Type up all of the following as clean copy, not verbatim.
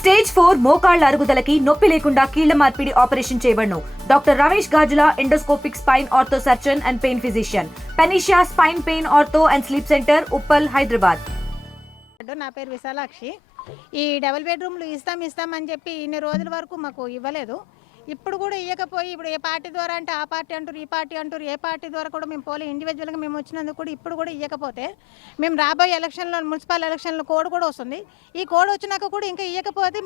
Stage 4 మోకాళ్ల అరుగుదలకి నొప్పి లేకుండా కీళ్ల మార్పిడి ఆపరేషన్ చేయబడును. Doctor Ramesh Gajula, endoscopic spine ortho surgeon and pain physician, Panacea spine pain ortho and sleep centre, Uppal, Hyderabad. నా పేరు విశాలాక్షి. ఈ డబుల్ బెడ్రూమ్లు ఇస్తామని చెప్పి ఇన్ని రోజుల వరకు మాకు ఇవ్వలేదు. ఇప్పుడు కూడా ఇవ్వకపోయి ఇప్పుడు ఏ పార్టీ ద్వారా అంటే ఆ పార్టీ అంటారు, ఈ పార్టీ అంటారు, ఏ పార్టీ ద్వారా కూడా మేము పోలే ఇండివిజువల్గా మేము వచ్చినందుకు కూడా ఇప్పుడు కూడా ఇవ్వకపోతే మేము రాబోయే ఎలక్షన్లో మున్సిపల్ ఎలక్షన్లో కోడ్ కూడా వస్తుంది. ఈ కోడ్ వచ్చినాక కూడా ఇంకా ఇవ్వకపోతే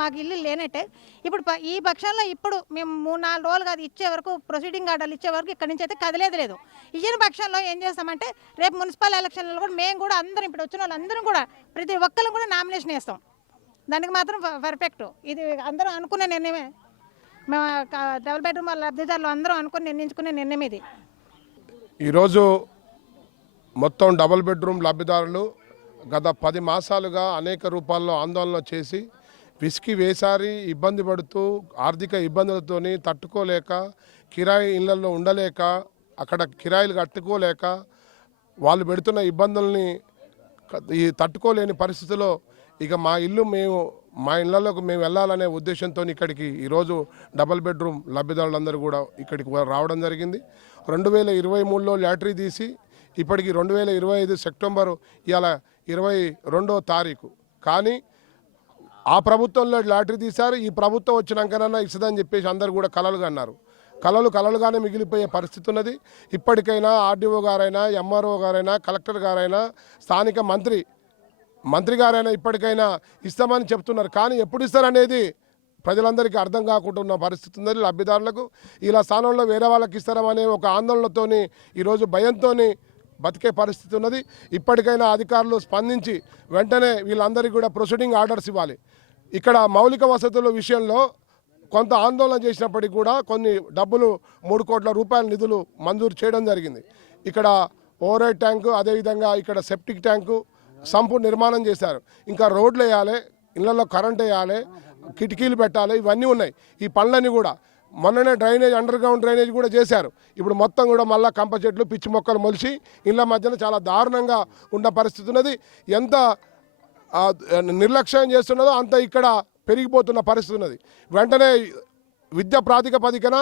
మాకు ఇల్లు లేనట్టే. ఇప్పుడు ఈ పక్షంలో ఇప్పుడు మేము 3-4 రోజులు కాదు ఇచ్చే వరకు ప్రొసీడింగ్ ఆర్డర్లు ఇచ్చే వరకు ఇక్కడి నుంచి అయితే కదలేదు. ఇయ్యని పక్షంలో ఏం చేస్తామంటే రేపు మున్సిపల్ ఎలక్షన్లలో కూడా మేము కూడా అందరం ఇప్పుడు వచ్చిన వాళ్ళందరం కూడా ప్రతి ఒక్కరు కూడా నామినేషన్ వేస్తాం. దానికి మాత్రం పర్ఫెక్ట్. ఇది అందరం అనుకున్న నిర్ణయమే. మేము డబుల్ బెడ్రూమ్ వాళ్ళ లబ్ధిదారులు అందరం అనుకుని నిర్ణయించుకునే నిర్ణయం ఇది. ఈరోజు మొత్తం డబుల్ బెడ్రూమ్ లబ్ధిదారులు గత 10 మాసాలుగా అనేక రూపాల్లో ఆందోళన చేసి విసికి వేసారి ఇబ్బంది పడుతూ ఆర్థిక ఇబ్బందులతోని తట్టుకోలేక కిరాయి ఇళ్లలో ఉండలేక అక్కడ కిరాయిలు కట్టుకోలేక వాళ్ళు పెడుతున్న ఇబ్బందుల్ని తట్టుకోలేని పరిస్థితిలో ఇక మా ఇళ్లలోకి మేము వెళ్ళాలనే ఉద్దేశంతో ఇక్కడికి ఈరోజు డబుల్ బెడ్రూమ్ లబ్ధిదారులందరూ కూడా ఇక్కడికి రావడం జరిగింది. 2023లో లాటరీ తీసి ఇప్పటికి 2025 సెప్టెంబరు ఇవాళ 22వ తారీఖు. కానీ ఆ ప్రభుత్వంలో లాటరీ తీశారు. ఈ ప్రభుత్వం వచ్చినాకనన్నా ఇస్తుందని చెప్పేసి అందరూ కూడా కలలుగా అన్నారు. కలలుగానే మిగిలిపోయే పరిస్థితి ఉన్నది. ఇప్పటికైనా ఆర్డీఓ గారైనా, ఎంఆర్ఓ గారైనా, కలెక్టర్ గారైనా, స్థానిక మంత్రి గారైనా ఇప్పటికైనా ఇస్తామని చెప్తున్నారు. కానీ ఎప్పుడు ఇస్తారనేది ప్రజలందరికీ అర్థం కాకుండా ఉన్న పరిస్థితి ఉంది. లబ్ధిదారులకు ఇలా స్థానంలో వేరే వాళ్ళకి ఇస్తారనే ఒక ఆందోళనతోని ఈరోజు భయంతో బతికే పరిస్థితి ఉన్నది. ఇప్పటికైనా అధికారులు స్పందించి వెంటనే వీళ్ళందరికీ కూడా ప్రొసీడింగ్ ఆర్డర్స్ ఇవ్వాలి. ఇక్కడ మౌలిక వసతుల విషయంలో కొంత ఆందోళన చేసినప్పటికీ కూడా కొన్ని డబ్బులు 3 కోట్ల రూపాయల నిధులు మంజూరు చేయడం జరిగింది. ఇక్కడ ఓవర్ హెడ్ ట్యాంకు, అదేవిధంగా ఇక్కడ సెప్టిక్ ట్యాంకు, సంపు నిర్మాణం చేశారు. ఇంకా రోడ్లు వేయాలి, ఇళ్లలో కరెంట్ వేయాలి, కిటికీలు పెట్టాలి, ఇవన్నీ ఉన్నాయి. ఈ పనులన్నీ కూడా మొన్ననే అండర్ గ్రౌండ్ డ్రైనేజ్ కూడా చేశారు. ఇప్పుడు మొత్తం కూడా మళ్ళీ కంప చెట్లు, పిచ్చి మొక్కలు మొలిచి ఇళ్ల మధ్యన చాలా దారుణంగా ఉన్న పరిస్థితి ఉన్నది. ఎంత నిర్లక్ష్యం చేస్తున్నదో అంత ఇక్కడ పెరిగిపోతున్న పరిస్థితి ఉన్నది. వెంటనే విద్య ప్రాతిపదికన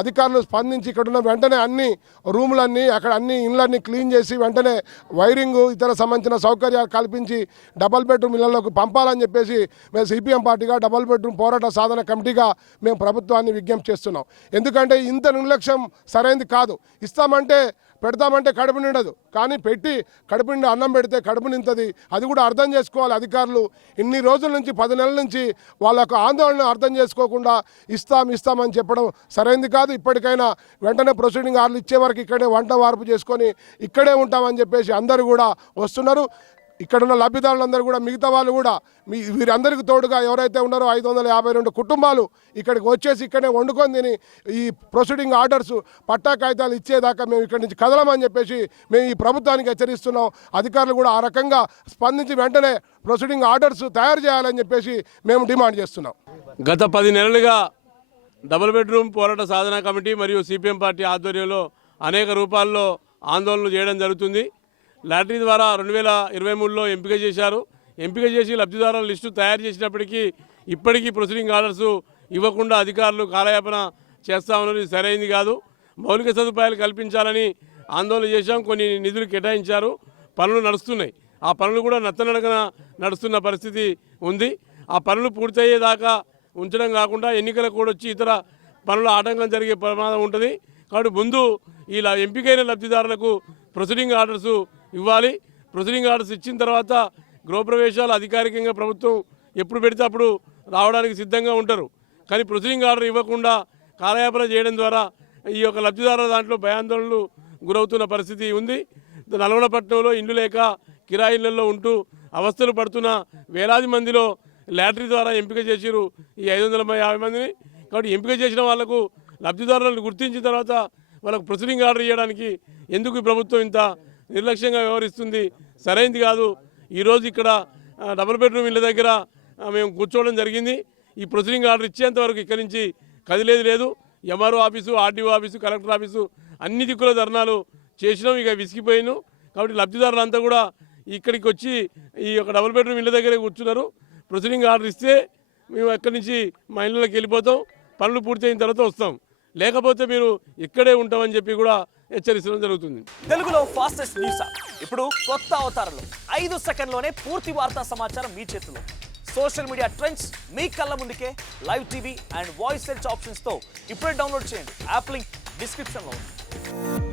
అధికారులు స్పందించి ఇక్కడున్న వెంటనే అన్ని రూములన్నీ అక్కడ అన్ని ఇళ్ళన్నీ క్లీన్ చేసి వెంటనే వైరింగు ఇతర సంబంధించిన సౌకర్యాలు కల్పించి డబుల్ బెడ్రూమ్ ఇళ్లలోకి పంపాలని చెప్పేసి మేము సిపిఎం పార్టీగా డబుల్ బెడ్రూమ్ పోరాట సాధన కమిటీగా మేము ప్రభుత్వాన్ని విజ్ఞప్తి చేస్తున్నాం. ఎందుకంటే ఇంత నిర్లక్ష్యం సరైనది కాదు. ఇస్తామంటే పెడతామంటే కడుపు నిండదు, కానీ పెట్టి కడుపు నిండి అన్నం పెడితే కడుపు నింతది. అది కూడా అర్థం చేసుకోవాలి అధికారులు. ఇన్ని రోజుల నుంచి 10 నెలల నుంచి వాళ్ళ యొక్క ఆందోళన అర్థం చేసుకోకుండా ఇస్తామని చెప్పడం సరైనది కాదు. ఇప్పటికైనా వెంటనే ప్రొసీడింగ్ ఆర్డర్లు ఇచ్చే వరకు ఇక్కడే వంట వార్పు చేసుకొని ఇక్కడే ఉంటామని చెప్పేసి అందరూ కూడా వస్తున్నారు. ఇక్కడున్న లబ్ధిదారులందరూ కూడా మిగతా వాళ్ళు కూడా వీరందరికీ తోడుగా ఎవరైతే ఉన్నారో 552 కుటుంబాలు ఇక్కడికి వచ్చేసి ఇక్కడే వండుకొని తిని ఈ ప్రొసీడింగ్ ఆర్డర్స్ పట్టా కాగితాలు ఇచ్చేదాకా మేము ఇక్కడి నుంచి కదలమని చెప్పేసి మేము ఈ ప్రభుత్వానికి హెచ్చరిస్తున్నాం. అధికారులు కూడా ఆ రకంగా స్పందించి వెంటనే ప్రొసీడింగ్ ఆర్డర్స్ తయారు చేయాలని చెప్పేసి మేము డిమాండ్ చేస్తున్నాం. గత 10 నెలలుగా డబుల్ బెడ్రూమ్ పోరాట సాధన కమిటీ మరియు సిపిఎం పార్టీ ఆధ్వర్యంలో అనేక రూపాల్లో ఆందోళనలు చేయడం జరుగుతుంది. లాటరీ ద్వారా 2023లో ఎంపిక చేశారు. ఎంపిక చేసి లబ్ధిదారుల లిస్టు తయారు చేసినప్పటికీ ఇప్పటికీ ప్రొసీడింగ్ ఆర్డర్స్ ఇవ్వకుండా అధికారులు కాలయాపన చేస్తామన్నది సరైనది కాదు. మౌలిక సదుపాయాలు కల్పించాలని ఆందోళన చేశాం. కొన్ని నిధులు కేటాయించారు, పనులు నడుస్తున్నాయి. ఆ పనులు కూడా నత్తనడకన నడుస్తున్న పరిస్థితి ఉంది. ఆ పనులు పూర్తయ్యేదాకా ఉంచడం కాకుండా ఎన్నికల కూడా వచ్చి ఇతర పనుల ఆటంకం జరిగే ప్రమాదం ఉంటుంది. కాబట్టి ముందు ఇలా ఎంపికైన లబ్ధిదారులకు ప్రొసీడింగ్ ఆర్డర్స్ ఇవ్వాలి. ప్రొసీడింగ్ ఆర్డర్స్ ఇచ్చిన తర్వాత గృహప్రవేశాలు అధికారికంగా ప్రభుత్వం ఎప్పుడు పెడితే అప్పుడు రావడానికి సిద్ధంగా ఉంటారు. కానీ ప్రొసీడింగ్ ఆర్డర్ ఇవ్వకుండా కాలయాపన చేయడం ద్వారా ఈ యొక్క లబ్ధిదారుల దాంట్లో భయాందోళనలు గురవుతున్న పరిస్థితి ఉంది. నల్గొండపట్నంలో ఇండ్లు లేక కిరాయిళ్లలో ఉంటూ అవస్థలు పడుతున్న వేలాది మందిలో లాటరీ ద్వారా ఎంపిక చేసిరు ఈ 550 మందిని. కాబట్టి ఎంపిక చేసిన వాళ్లకు లబ్ధిదారులను గుర్తించిన తర్వాత వాళ్ళకు ప్రొసీడింగ్ ఆర్డర్ ఇవ్వడానికి ఎందుకు ఈ ప్రభుత్వం ఇంత నిర్లక్ష్యంగా వ్యవహరిస్తుంది? సరైనది కాదు. ఈరోజు ఇక్కడ డబుల్ బెడ్రూమ్ ఇళ్ళ దగ్గర మేము కూర్చోవడం జరిగింది. ఈ ప్రొసీడింగ్ ఆర్డర్ ఇచ్చేంత వరకు ఇక్కడి నుంచి కదిలేదు లేదు. MRO office, RDO office, collector office అన్ని దిక్కుల ధర్నాలు చేసినాం. ఇక విసిగిపోయినాం. కాబట్టి లబ్ధిదారులంతా కూడా ఇక్కడికి వచ్చి ఈ యొక్క డబుల్ బెడ్రూమ్ ఇళ్ళ దగ్గరే కూర్చున్నారు. ప్రొసీడింగ్ ఆర్డర్ ఇస్తే మేము ఎక్కడి నుంచి మా ఇళ్ళకి వెళ్ళిపోతాం, పనులు పూర్తయిన తర్వాత వస్తాం, లేకపోతే మీరు ఇక్కడే ఉంటామని చెప్పి కూడా హెచ్చరించడం జరుగుతుంది. తెలుగులో ఫాస్టెస్ట్ న్యూస్ యాప్ ఇప్పుడు కొత్త అవతారంలో 5 సెకండ్లోనే పూర్తి వార్తా సమాచారం మీ చేతిలో. సోషల్ మీడియా ట్రెండ్స్ మీ కళ్ళ ముందుకే live TV and voice search ఆప్షన్స్తో ఇప్పుడే డౌన్లోడ్ చేయండి. యాప్ లింక్ డిస్క్రిప్షన్లో ఉంది.